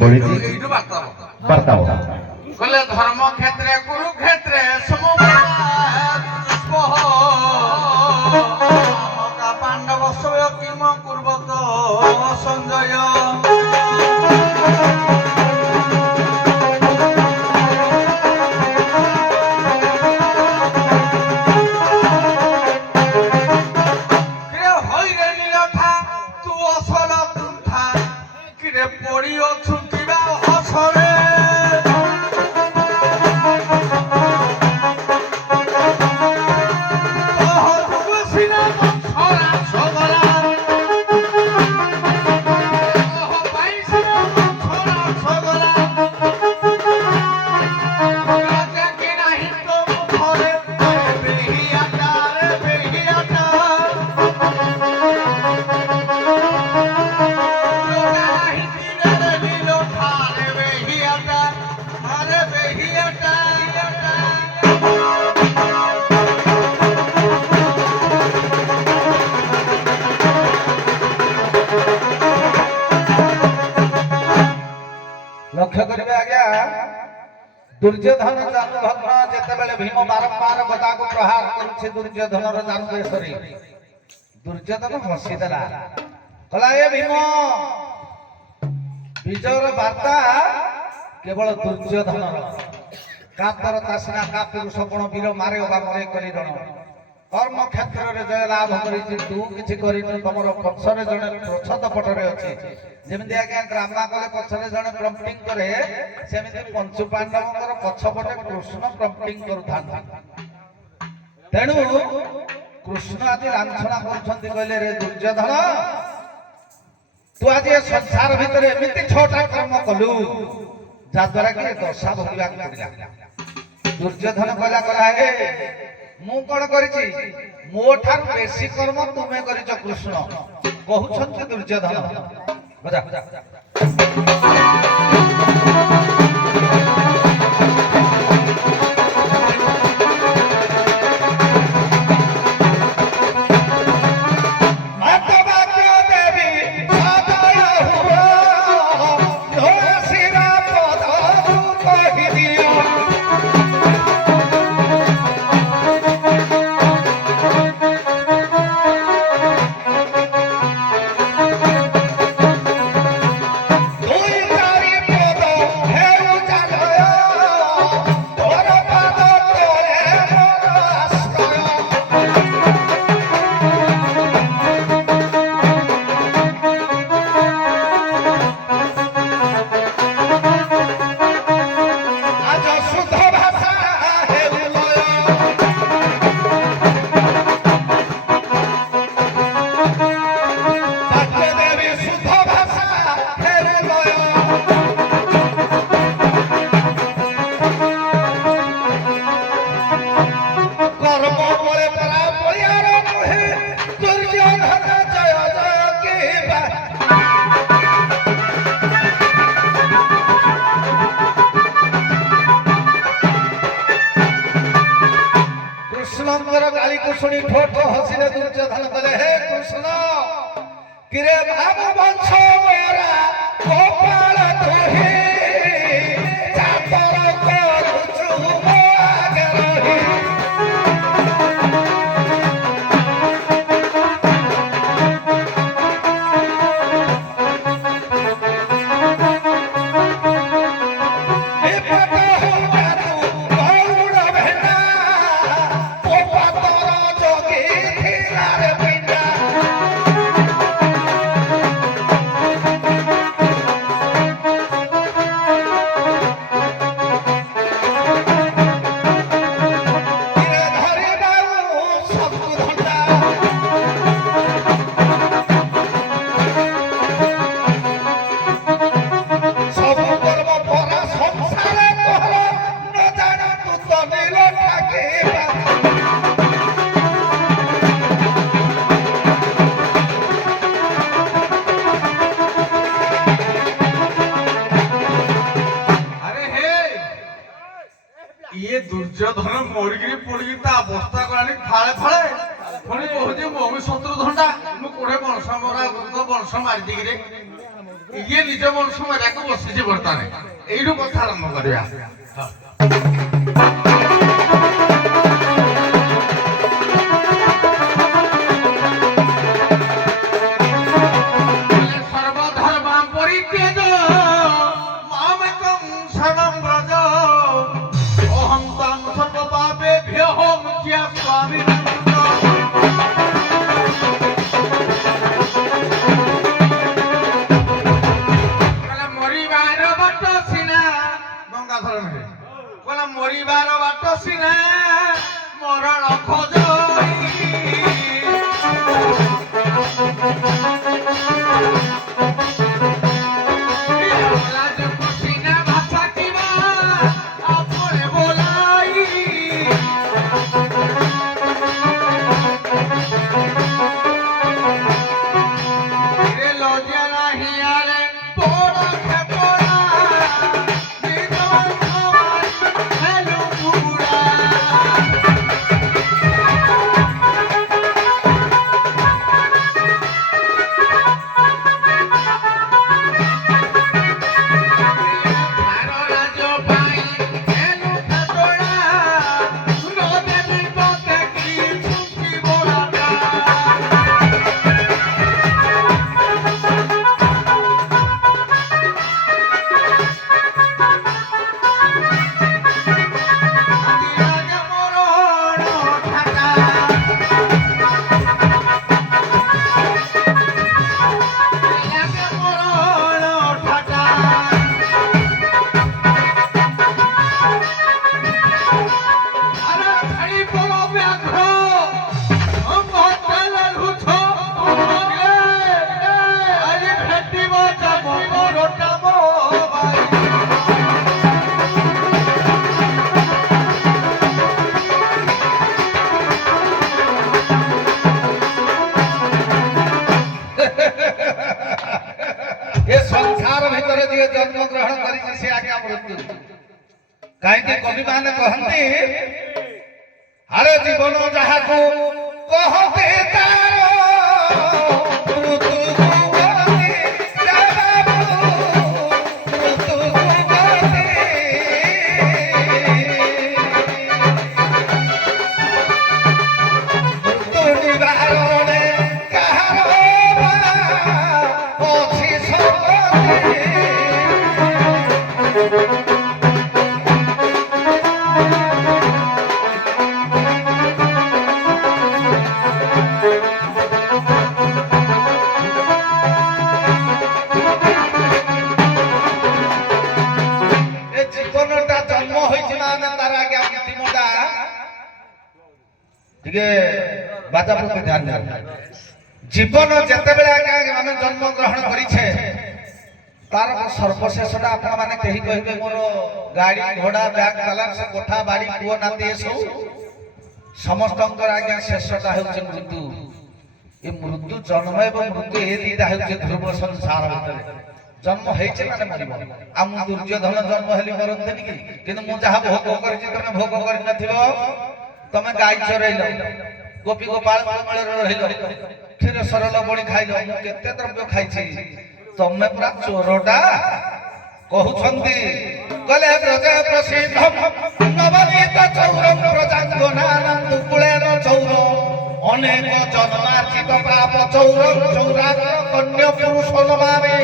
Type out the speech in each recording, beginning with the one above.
পড়িছি এইটু বার্তা বার্তা বলে ধর্ম ক্ষেত্রে কুরুক্ষেত্রে পাণ্ডব কিম কুর্বত সঞ্জয় লক্ষ্য করবে আজ্ঞা দুর্যোধন জানু ভগ্ন যেতবেলে ভীম বারম্বার গদাକୁ প্রহার করছে দুর্যোধনর জানু বেশরে দুর্যোধন হসিদেলা কলা এ ভীম বিজয়র বার্তা কেবল দুর্যোধনর কাপর তাসনা কাপুরুষ কোণ বীর মারে অবা মরে করি রণ কর্ম ক্ষেত্রে জয় লাভ করেছি তু কিছু করিনি তোমার পক্ষরে জনে প্রচ্ছদ পটরে ଅଛି যেମିତି আজ্ঞା ଗ୍ରାମା କଲେ ପଛରେ ଜଣେ ପ୍ରମ୍ପଟିଂ କରେ ସେମିତି ପଞ୍ଚୁ ପାଣ୍ଡବଙ୍କର ପଛପଟେ କୃଷ୍ଣ ପ୍ରମ୍ପଟିଂ କରୁଥାନ୍ତି ତେଣୁ କୃଷ୍ଣ ଆଜି ଲାଞ୍ଛନା କରୁଛନ୍ତି କହିଲେ ରେ ଦୁର୍ଯୋଧନ ତୁ ଆଜି ଏ ସଂସାର ଭିତରେ ଏମିତି ଛଅଟା କର୍ମ କଲୁ ଯାଦ୍ୱାରା କି ଦଶା ଭୋଗିବାକୁ ପଡ଼ିଲା ଦୁର୍ଯୋଧନ କହିଲା କହିଲା ହେ ମୁଁ କଣ କରିଛି ମୋ ଠାରୁ ବେଶୀ କର୍ମ ତୁମେ କରିଛ କୃଷ୍ଣ କହୁଛନ୍ତି ଦୁର୍ଯୋଧନ बजा कृष्णଙ୍କର ଗାଳିକୁ ଶୁଣି ଠୋ ଠୋ ହସିଲେ ଦୁର୍ଯୋଧନ କହିଲେ ହେ କୃଷ୍ଣ କିରେ ଭାବ ବଂଶ ମୋରା ଗୋପାଳ ତୁହି ଚାପର କରୁଛୁ ମୋ ଆଗେ ରହି ये दुर्योधन मरिकी पड़ी अवस्था कलानी फाड़े फाड़े पुणी कहूँ मो शत्रु धंडा मुझे 20 वर्ष मोर वंश मारी ଇଏ ନିଜ ବଂଶ ମଜାକୁ ବସିଛି ବର୍ତ୍ତମାନ ଏଇଠୁ କଥା ଆରମ୍ଭ କରିବା। ସର୍ବଧର୍ମ ପରିତ୍ୟଜ ମାମେକଂ ଶରଣଂ ବ୍ରଜ ଅହଂ ତ୍ୱାଂ ସର୍ବ ପାପେଭ୍ୟଃ ମୁଚ୍ୟା ସ୍ୱାମୀ। মরিবার বাট সিনা মরণ খোঁজই সিনা ভাষা কিবা আপনে বলাই লজ্জা নাহি আরে বড় খেপড়া जन्म ग्रहण करी से आज्ञा मृत्यु कहीं कवि मान कहते हरे जीवन जहा को कहते बाजा प्रति ध्यान जीवन जिते आम जन्म ग्रहण करें तार सर्वशेषटा आपण मैंने कही कहे मोर गाड़ी घोड़ा बैंक बैलेंस कोठा बाड़ी पुओ नाती सब समस्त आज्ञा शेषटा हूँ मृत्यु ये मृत्यु जन्म एवं मृत्यु ये दीटा हूँ ध्रुव संसार भर जन्म होइछे माने मरिबो आ मु दुर्योधन जन्म हेली मरंतेनी कि किंतु मु जहा भोग करछि तमे भोग करि नथिबो तमे गाय चरैलो गोपी गोपाल मेल रहिलो क्षीर सरल बणी खाइलो मु केते द्रव्य खाइछि तमे पूरा चोरटा कहउछंती कले ब्रज प्रसिद्ध नवनीत चौरम प्रजांगनानंद कुलेर चौर अनेक जन्मार्जित प्राप चौरम चौराग्र कन्या पुरुष नमामि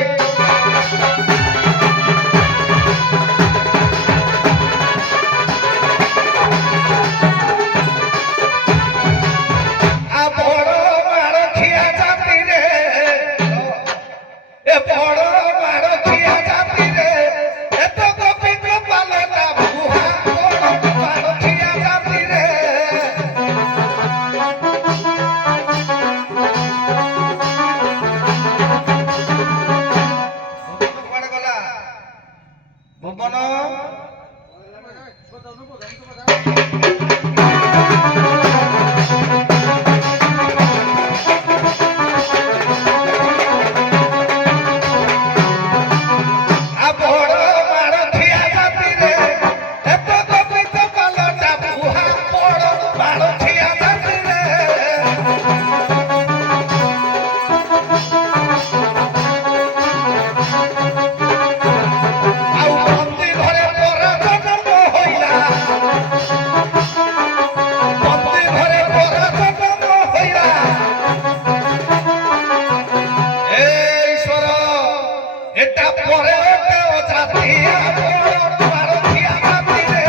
লরে ওটা ও জাতিয়া বড় মারথিয়া মাতিরে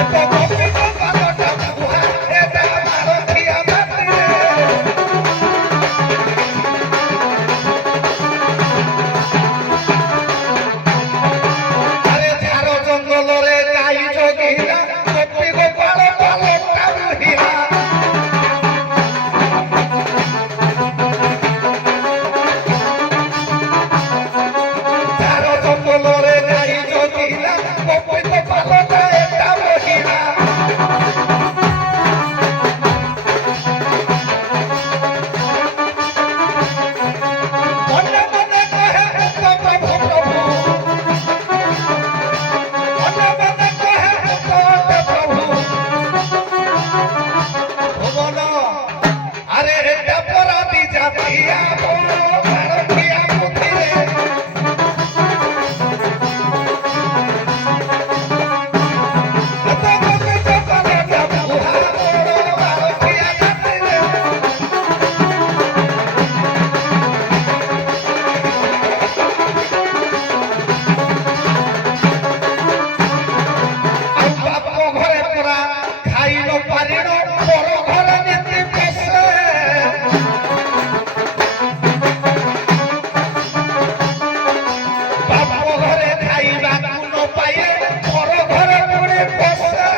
এত গোপী গোপালটা বুহা এটা মারথিয়া মাতিরে আরে ঝাড় জঙ্গলরে গাই জগিলা গোপী গোপাল পালটা বুহিলা ঝাড় জঙ্গলরে গাই জগিলা গোপী গোপালটা এটা বুহিলা মনে মনে কহে প্রভু প্রভু মনে মনে কহে প্রভু ভুবন আরে এটা পরাধী জাতিয়া বড় মারথিয়া বুদ্ধিরে এত গোপী গোপালটা বুহা বড় মারথিয়া জাতিরে ଆଉ ବାପ ଘରେ ପରା ଖାଇ ନ ପାରିଣ ପର ଘରେ ନୀତି ପଶେ ବାପ ଘରେ ଖାଇବାକୁ ନ ପାଇଏ ପର ଘରେ ପୁଣି ପଶେ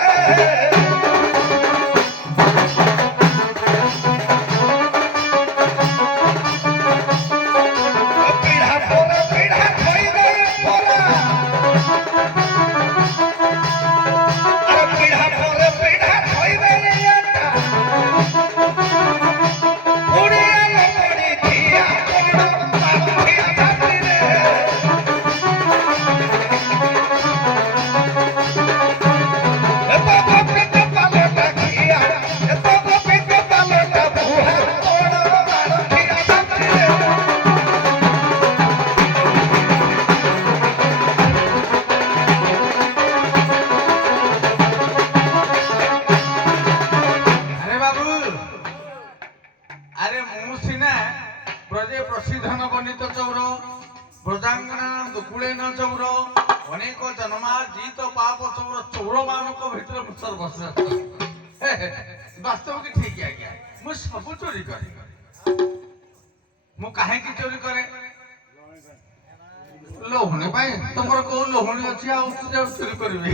ପିଢ଼ା ପରେ ପିଢ଼ା ଖୋଇଦେଇ ପରା আর পিঢ়া পরে পিঢ়া খইবে এটা উড়িয়া লপড়ি দিয়া বড় মারথিয়া জাতিরে এত গোপী গোপালটা খিয়া এত গোপী গোপালটা বুহা বড় মারথিয়া জাতিরে আরে বাবু আরে ମୁଁ ସିନା ବ୍ରଜେ ପ୍ରସିଦ୍ଧନ ବନିତ ଚୌର ବ୍ରଜାଙ୍ଗନା ଦୁକୁଳେନ ଚୌର ଅନେକ ଜନ୍ମାର୍ଜିତ ପାପ ଚୌର ଚୌରମାନଙ୍କ ଭିତରେ ମୁଁ ସର୍ବଶ୍ରେଷ୍ଠ ବାସ୍ତବ କି ଠିକ ଆଜ୍ଞା ମୁଁ ସବୁ ଚୋରି କରେ ମୁଁ କାହିଁକି ଚୋରି କରେ ଲହୁଣୀ ପାଇଁ ତମର କୋଉ ଲହୁଣୀ ଅଛି ଆଉ ତୁ ଯାଉ ଚୋରି କରିବି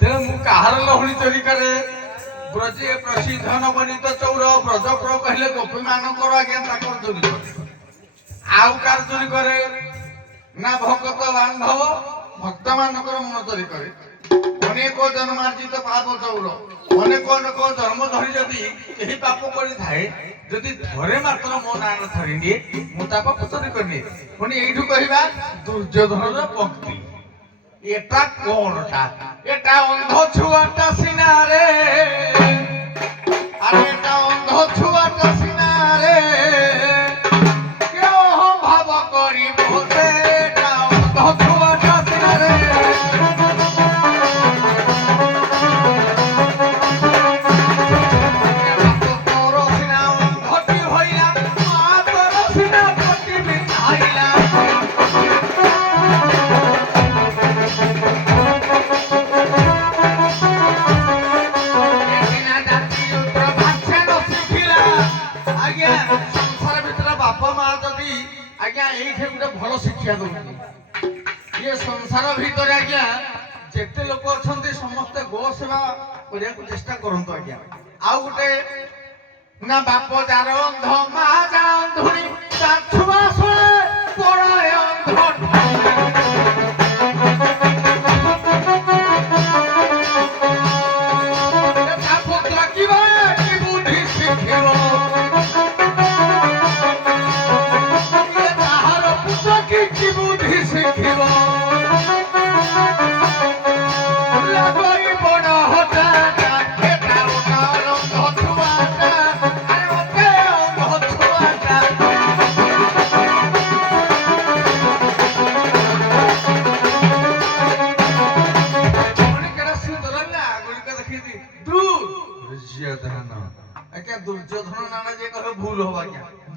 ତେଣୁ ମୁଁ କାହାର ଲହୁଣୀ ଚୋରି କରେ ବ୍ରଜେ ପ୍ରସିଦ୍ଧ ନବନୀତ ଚୌର ବ୍ରଜପ୍ର କହିଲେ ଗୋପୀ ମାନଙ୍କର ଆଜ୍ଞା ତାଙ୍କର ଚୋରି କରେ ଆଉ କାର ଚୋରି କରେ ନା ଭଗତ ବାନ୍ଧବ ଭକ୍ତ ମାନଙ୍କର ମନ ଚୋରି କରେ ଅନେକ ଜନ୍ମାର୍ଜିତ ପାପ ଚୌର ଅନେକ ଅନେକ ଜନ୍ମ ଧରି ଯଦି କେହି ପାପ କରିଥାଏ ଯଦି ଥରେ ମାତ୍ର ମୋ ନାଁ ଧରି ନିଏ ମୁଁ ତା ପାପ ଚୋରି କରିନିଏ ପୁଣି ଏଇଠୁ କହିବା ଦୁର୍ଯ୍ୟୋଧନର ପକ୍ତି এটা কোনটা এটা অন্ধ ছুয়াটা সিনারে আরে এটা অন্ধ ছুয়াটা সিনারে কেউ ভাব করি বসে এটা অন্ধ ছুয়াটা সিনারে তোর সিনা অন্ধটি হইলা মা তোর সিনা ঘটি বিনাইলা ଭଲ ଶିକ୍ଷା ଦଉଛନ୍ତି ଇଏ ସଂସାର ଭିତରେ ଆଜ୍ଞା ଯେତେ ଲୋକ ଅଛନ୍ତି ସମସ୍ତେ ଗୋ ସେବା କରିବାକୁ ଚେଷ୍ଟା କରନ୍ତୁ ଆଜ୍ଞା ଆଉ ଗୋଟେ ନା ବାପ ଯାର ଅନ୍ଧ ମା ଯା ଅନ୍ଧୁଣୀ ତା ଛୁଆ ଶୁଣେ ପଳାଏ ଅନ୍ଧ ତା ପୁତ୍ର କି ବୁଦ୍ଧି ଶିଖିବ কি বুদ্ধি শিখিব লাগই বড় হঠাৎ এটা ওটা অন্ধ ছুয়াটা আরে ওকে অন্ধ ছুয়াটা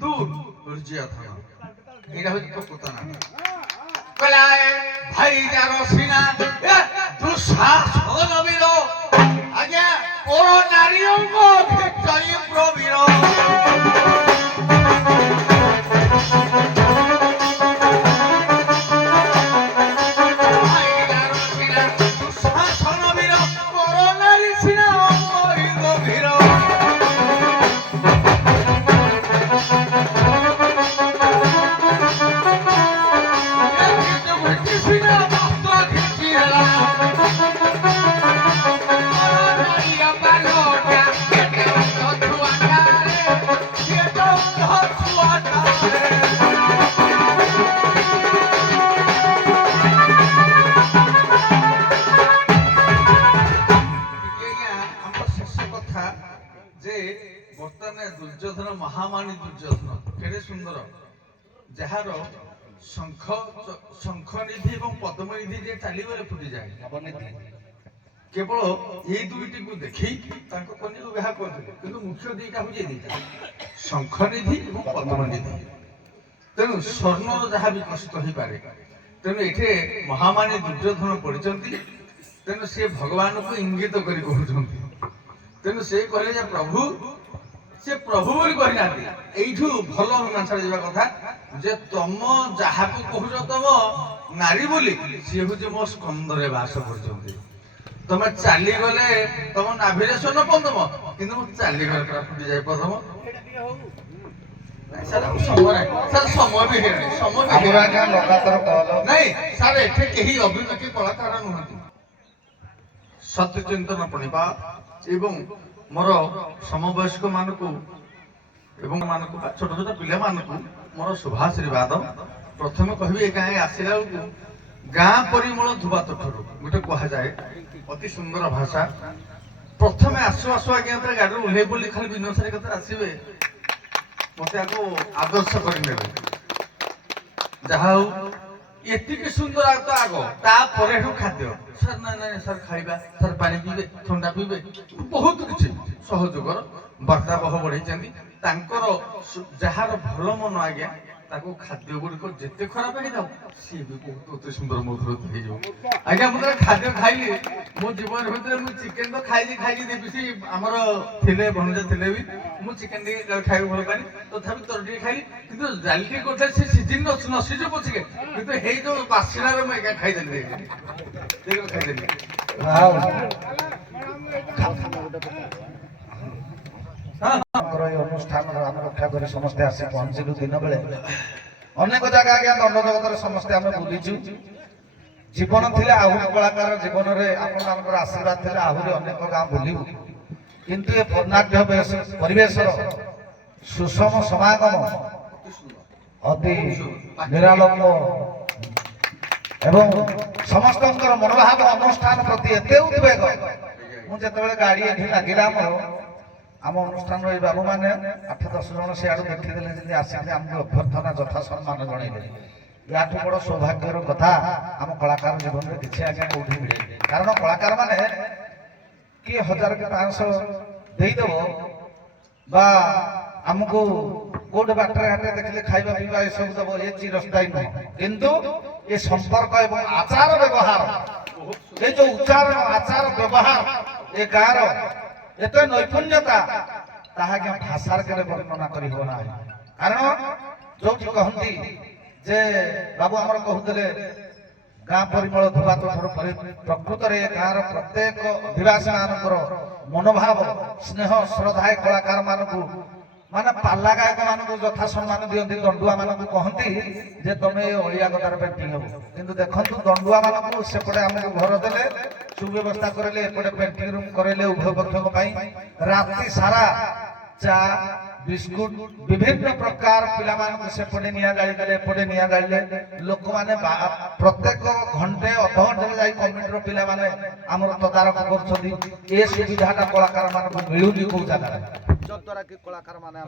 দুর্যোধন এটা হচ্ছে প্রকৃত নাম কলায় ভাই যার সিনা দুঃশাসন বীর আজ্ঞা পর নারী অঙ্গ জয় প্রবীর ବର୍ତ୍ତମାନ ଦୁର୍ଯ୍ୟୋଧନ ମହାମାଣୀ ଦୁର୍ଯ୍ୟୋଧନ କେଡ଼େ ସୁନ୍ଦର ଯାହାର ଶଙ୍ଖନିଧି ଏବଂ ପଦ୍ମନିଧି ଯେ ଚାଲିଗଲେ ଫୁଟିଯାଏ କେବଳ ଏଇ ଦୁଇଟିକୁ ଦେଖି ତାଙ୍କ କନ୍ୟାକୁ ବିବାହ କରିଥିଲେ କିନ୍ତୁ ମୁଖ୍ୟ ଦିଟା ହଉଛି ଦିଟା ଶଙ୍ଖନିଧି ଏବଂ ପଦ୍ମନିଧି ତେଣୁ ସ୍ୱର୍ଣ୍ଣର ଯାହା ବି କଷ୍ଟ ହେଇପାରେ ତେଣୁ ଏଠି ମହାମାଣୀ ଦୁର୍ଯ୍ୟୋଧନ ପଡ଼ିଛନ୍ତି ତେଣୁ ସେ ଭଗବାନଙ୍କୁ ଇଙ୍ଗିତ କରି କହୁଛନ୍ତି ତେଣୁ ସେ କହିଲେ ଯେ ପ୍ରଭୁ ସେ ପ୍ରଭୁ ବୋଲି କହିନାହାନ୍ତି ଏଇଠୁ ଭଲ ଅନୁମାନ ଛାଡ଼ିଯିବା କଥା ଯେ ତମ ଯାହାକୁ କହୁଛ ତମ ନାରୀ ବୋଲି ସିଏ ହଉଛି ମୋ ସ୍କନ୍ଦରେ ବାସ କରୁଛନ୍ତି ତମେ ଚାଲିଗଲେ ତମ ନାଭିରେ ସ୍ୱର୍ଣ୍ଣ ପଦମ କିନ୍ତୁ ମୁଁ ଚାଲିଗଲେ ପୁରା ଫୁଟିଯାଏ ପଦମ ସମୟ ବି ହେଇନି ସମୟ ନାଇଁ ସାର୍ ଏଠି କେହି ଅଭିନେତ୍ରୀ କଳାକାର ନୁହନ୍ତି ସତ୍ୟଚିନ୍ତନ ପଣିବା ଏବଂ ମୋର ସମବୟସ୍କ ମାନଙ୍କୁ ଏବଂ ମାନଙ୍କୁ ଛୋଟ ଛୋଟ ପିଲାମାନଙ୍କୁ ମୋର ଶୁଭାଶୀର୍ବାଦ ପ୍ରଥମେ କହିବି ଏ ଗାଁ ଆସିଲା ବେଳକୁ ଗାଁ ପରିମଳ ଧୁବା ତୋଠରୁ ଗୋଟେ କୁହାଯାଏ ଅତି ସୁନ୍ଦର ଭାଷା ପ୍ରଥମେ ଆସୁ ଆସୁ ଆଜ୍ଞା ଗାଡ଼ିରୁ ଓହ୍ଲେଇ ପଡିଲି ଖାଲି ବିନୋଦରେ କେତେ ଆସିବେ ମତେ ଆକୁ ଆଦର୍ଶ କରିନେବେ ଯାହା ହଉ ଏତିକି ସୁନ୍ଦର ତ ଆଗ ତାପରେ ଏଠୁ ଖାଦ୍ୟ ସାର୍ ନାଇଁ ନାଇଁ ସାର୍ ଖାଇବା ସାର୍ ପାଣି ପିଇବେ ଥଣ୍ଡା ପିଇବେ ବହୁତ କିଛି ସହଯୋଗର ବାର୍ତ୍ତାବହ ବଢେଇଛନ୍ତି ତାଙ୍କର ଯାହାର ଭଲ ମନ ଆଜ୍ଞା ତାକୁ ଖାଦ୍ୟ ଗୁଡ଼ିକ ଯେତେ ଖରାପ ହେଇଥାଉ ସିଏ ବି ବହୁତ ଅତି ସୁନ୍ଦର ମଧୁର ହେଇଯିବ ଆଜ୍ଞା ମୁଁ ଖାଦ୍ୟ ଖାଇଲି ମୋ ଜୀବନ ଭିତରେ ମୁଁ ଚିକେନ ତ ଖାଇକି ଦେବି ଆମର ଥିଲେ ଭଣଜା ଥିଲେ ବି ମୁଁ ଚିକେନ ଟିକେ ଖାଇବାକୁ ଭଲ ପାଇନି ତଥାପି ତର ଟିକେ ଖାଇଲି କିନ୍ତୁ ଡାଲି ଟିକେ କରିଥିଲେ ସେ ସିଜିନ ନସିଯିବ ପଛକେ କିନ୍ତୁ ହେଇ ଯୋଉ ବାସିଣାରେ ମୁଁ ଆଜ୍ଞା ଖାଇଦେଲି ଖାଇଦେଲି ଆମର ଏଇ ଅନୁଷ୍ଠାନର ଆମେ ରକ୍ଷା କରି ସମସ୍ତେ ଆସି ପହଞ୍ଚିଲୁ ଦିନ ବେଳେ ଅନେକ ଜାଗା ଆଜ୍ଞା ଦଣ୍ଡ ଜଗତରେ ସମସ୍ତେ ଆମେ ବୁଲିଛୁ ଜୀବନ ଥିଲେ ଆହୁରି କଳାକାର ଜୀବନରେ ଆପଣମାନଙ୍କର ଆଶୀର୍ବାଦ ଥିଲେ ଆହୁରି ଅନେକ ଗାଁ ବୁଲିବୁ କିନ୍ତୁ ଏ ବର୍ଣ୍ଣାଢ୍ୟ ପରିବେଶର ସୁଷମ ସମାଗମ ଅତି ନିରାଳମ୍ବ ଏବଂ ସମସ୍ତଙ୍କର ମନୋଭାବ ଅନୁଷ୍ଠାନ ପ୍ରତି ଏତେ ଉଦ୍ବେଗ ମୁଁ ଯେତେବେଳେ ଗାଡି ଏଠି ଲାଗିଲା ଆମ ଅନୁଷ୍ଠାନର ଏଇ ବାବୁମାନେ 8-10 ଜଣ ସିଆଡୁ ଦେଖିଦେଲେ ଯେମିତି ଆସିକି ଆମକୁ ଅଭ୍ୟର୍ଥନା ଯଥା ସମ୍ମାନ ଜଣେଇଲେ ୟାଠୁ ବଡ ସୌଭାଗ୍ୟର କଥା ଆମ କଳାକାର ଜୀବନରେ କିଛି ଆଜ୍ଞା କୋଉଠି ମିଳେ କାରଣ କଳାକାର ମାନେ କିଏ 1000 କି 500 ଦେଇଦେବ ବା ଆମକୁ କୋଉଠି ବାଟରେ ଘାଟରେ ଦେଖିଲେ ଖାଇବା ପିଇବା ଏସବୁ ଦେବ ଏ ଚିରସ୍ଥାୟୀ ନୁହଁ କିନ୍ତୁ ଏ ସମ୍ପର୍କ ଏବଂ ଆଚାର ବ୍ୟବହାର ଏ ଯୋଉ ଉଚ୍ଚାରଣ ଆଚାର ବ୍ୟବହାର ଏ ଗାଁର ଏତେ ନୈପୁଣ୍ୟତା ତାହା ଆଜ୍ଞା ଭାଷାରେ କେବେ ବର୍ଣ୍ଣନା କରି ହେବ ନାହିଁ କାରଣ ଯୋଉଠି କହନ୍ତି ଯେ ବାବୁ ଆମର କହୁଥିଲେ ଗାଁ ପରିମଳ ଧୋବା ତୋଠରୁ ପ୍ରକୃତରେ ଏ ଗାଁର ପ୍ରତ୍ୟେକ ଅଧିବାସୀ ମାନଙ୍କର ମନୋଭାବ ସ୍ନେହ ଶ୍ରଦ୍ଧା କଳାକାର ମାନଙ୍କୁ ମାନେ ପାଲା ଗାୟକ ମାନଙ୍କୁ ଯଥା ସମ୍ମାନ ଦିଅନ୍ତି ଦଣ୍ଡୁଆ ମାନଙ୍କୁ କହନ୍ତି ଯେ ତମେ ଅଳିଆ ଗଦାର ପେଣ୍ଟିଂ ହବ କିନ୍ତୁ ଦେଖନ୍ତୁ ଦଣ୍ଡୁଆ ମାନଙ୍କୁ ସେପଟେ ଆମକୁ ଘର ଦେଲେ ସୁବ୍ୟବସ୍ଥା କରିଲେ ଏପଟେ ପେଣ୍ଟିଂ ରୁମ୍ କରାଇଲେ ଉଭୟ ପକ୍ଷଙ୍କ ପାଇଁ ରାତି ସାରା ଚା ବିସ୍କୁଟ ବିଭିନ୍ନ ପ୍ରକାର ପିଲାମାନଙ୍କୁ ସେପଟେ ନିଆଁ ଗାଳିଦେଲେ ଏପଟେ ନିଆଁ ଗାଳିଲେ ଲୋକମାନେ ପ୍ରତ୍ୟେକ ଘଣ୍ଟେ ଅଧଘଣ୍ଟାରେ ଯାଇ କମିଟିର ପିଲାମାନେ ଆମର ତଦାରଖ କରୁଛନ୍ତି ଏ ସୁବିଧାଟା କଳାକାର ମାନଙ୍କୁ ମିଳୁନି କୋଉ ଜାଗାରେ ଯଦ୍ୱାରା କି କଳାକାର ମାନେ